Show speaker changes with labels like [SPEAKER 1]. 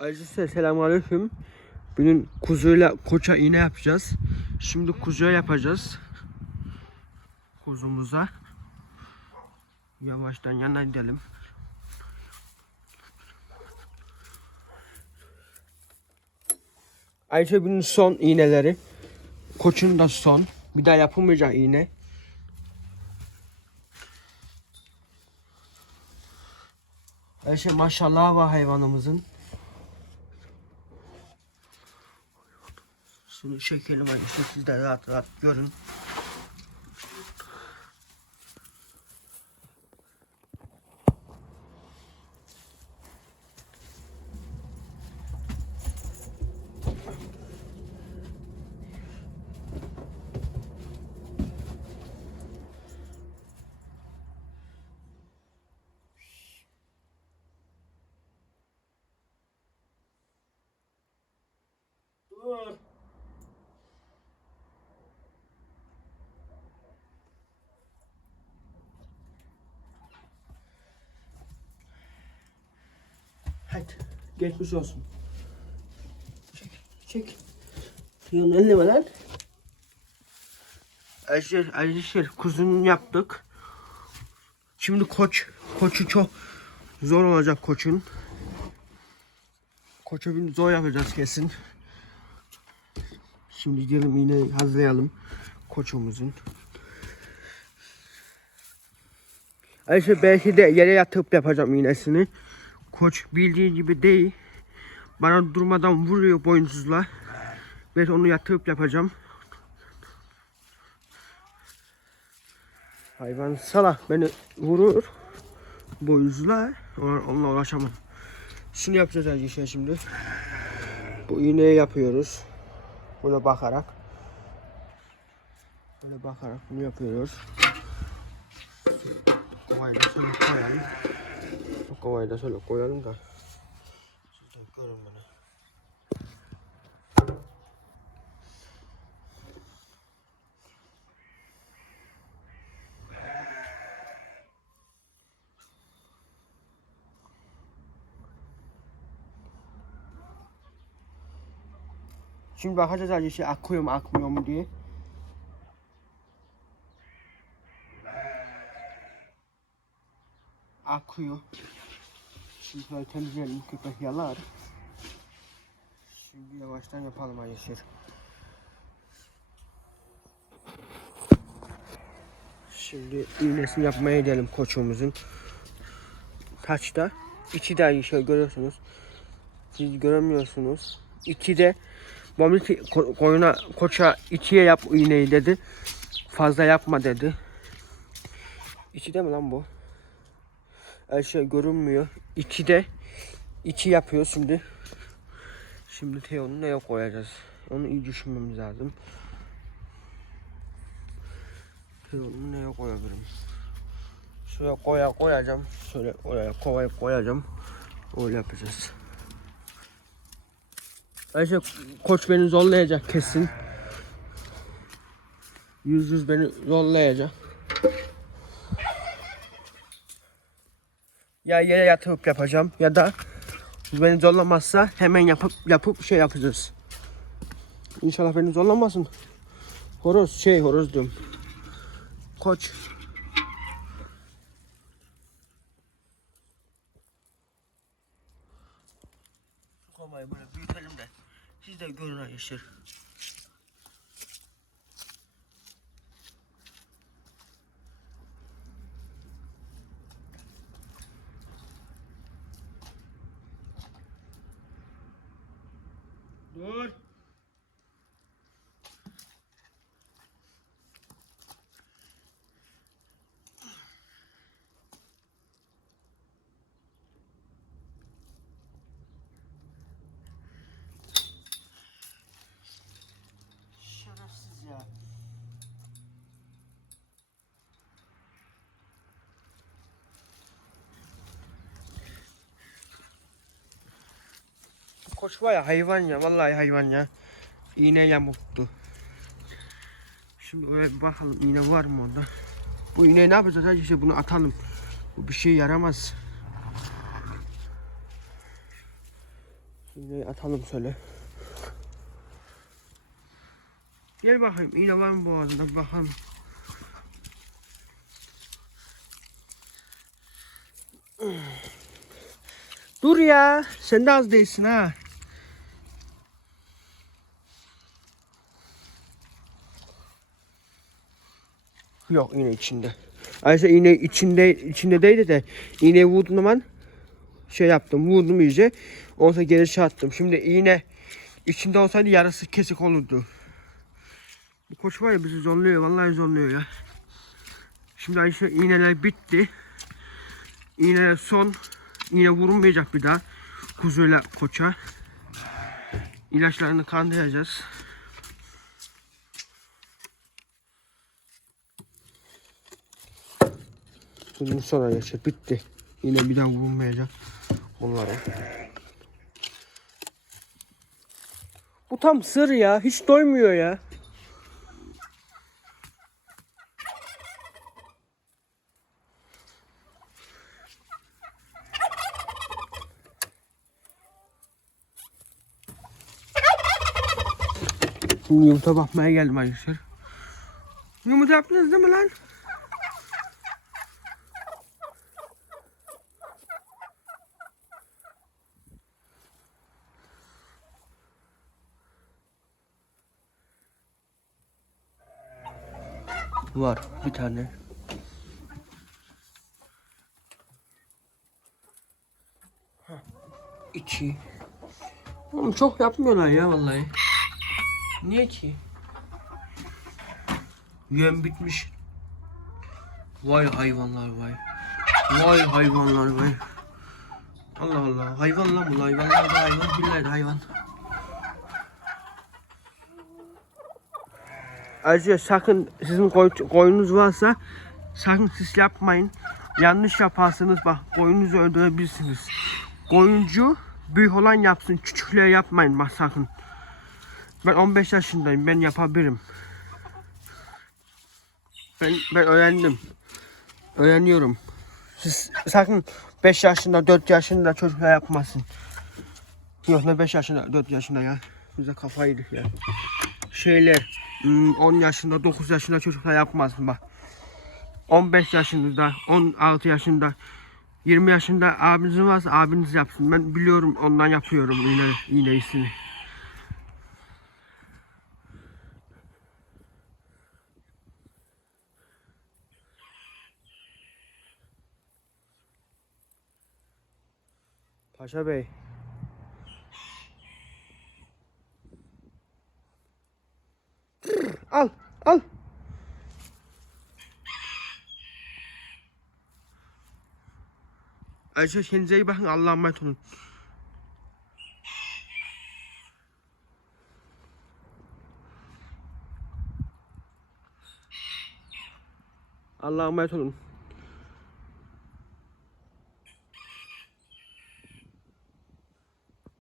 [SPEAKER 1] Arkadaşlar selamünaleyküm. Bugün kuzuyla koça iğne yapacağız. Şimdi kuzuya yapacağız. Kuzumuza. Yavaştan yana gidelim. Ayrıca bunun son iğneleri. Koçun da son. Bir daha yapılmayacak iğne. Ayşe maşallah var hayvanımızın. Şunu çekelim işte siz de rahat rahat görün. Hadi geçmiş olsun. Çek, çek. Eline ver lan. Ajır, ajır, kuzunu yaptık. Şimdi koç, koçu çok zor olacak koçun. Koçu bir zor yapacağız kesin. Şimdi gidelim yine hazırlayalım koçumuzun. Ayşe belki de yere yatıp yapacağım iğnesini. Koç bildiği gibi değil. Bana durmadan vuruyor boynuzla. Ben onu yatıp yapacağım. Hayvan salak beni vurur. Boynuzla ona- onunla uğraşamam. Şunu yapacağız arkadaşlar şimdi. Bu iğneyi yapıyoruz. Böyle bakarak. Böyle bakarak bunu yapıyoruz. Kovayla şöyle koyalım. Bu kovayı da şöyle koyalım da. Siz de görün beni. Şimdi bakacağız arkadaşlar akıyor mu akmıyor mu diye. Akıyor. Şimdi şöyle temizleyelim köpek yalar. Şimdi yavaştan yapalım arkadaşlar. Şimdi iğnesini yapmaya gidelim koçumuzun. Kaçta? İçi de arkadaşlar görüyorsunuz. Siz göremiyorsunuz. İki de ki ko- koyuna koça ikiye yap iğneyi dedi. Fazla yapma dedi. İki de mi lan bu? Her şey görünmüyor. İki de iki yapıyor şimdi. Şimdi Teo'nu neye koyacağız? Onu iyi düşünmemiz lazım. Teo'nu neye koyabilirim? Şuraya koya koyacağım. Şöyle oraya kovaya koyacağım. Öyle yapacağız. Ayşe koç beni zorlayacak kesin. Yüz yüz beni zorlayacak. Ya yere yatıp yapacağım ya da beni zorlamazsa hemen yapıp yapıp şey yapacağız. İnşallah beni zorlamasın. Horoz şey horoz diyorum. Koç. Şu kovayı böyle büyütelim de siz de görün arkadaşlar. Dur. Koç var ya hayvan ya vallahi hayvan ya. İğne yamuktu. Şimdi bir bakalım iğne var mı orada. Bu iğneyi ne yapacağız? Hadi işte bunu atalım. Bu bir şey yaramaz. İğneyi atalım şöyle. Gel bakayım iğne var mı boğazında bakalım. Dur ya sen de az değilsin ha. Yok iğne içinde. Ayrıca iğne içinde içinde değildi de iğneyi vurduğum zaman şey yaptım vurdum iyice. Ondan geri çarptım. Şimdi iğne içinde olsaydı yarısı kesik olurdu. Bu koç var ya bizi zorluyor vallahi zorluyor ya. Şimdi Ayşe iğneler bitti. İğneler son. İğne vurulmayacak bir daha. Kuzuyla koça. İlaçlarını kandıracağız. Bunun sonra yaşa bitti. Yine bir daha vurulmayacak onlara. Bu tam sır ya. Hiç doymuyor ya. Yumurta bakmaya geldim arkadaşlar. Yumurta yaptınız değil mi lan? Var bir tane. İki. Oğlum çok yapmıyorlar ya vallahi. Niye ki? Yem bitmiş. Vay hayvanlar vay. Vay hayvanlar vay. Allah Allah. Hayvan lan bu. Hayvanlar da hayvan. Billahi de hayvan. Ayrıca sakın sizin koy, koyunuz varsa sakın siz yapmayın. Yanlış yaparsanız bak koyunuzu öldürebilirsiniz. Koyuncu büyük olan yapsın. Küçüklüğe yapmayın bak sakın. Ben 15 yaşındayım. Ben yapabilirim. Ben ben öğrendim. Öğreniyorum. Siz sakın 5 yaşında 4 yaşında çocuklar yapmasın. Yok ne 5 yaşında 4 yaşında ya. Bize kafayı yedik ya. Şeyler hmm, 10 yaşında 9 yaşında çocuklar yapmasın bak. 15 yaşında 16 yaşında 20 yaşında abinizin varsa abiniz yapsın. Ben biliyorum ondan yapıyorum yine iyisini. Paşa Bey. Al, al. Ayşe kendinize iyi bakın. Allah'a emanet olun. Allah'a emanet olun.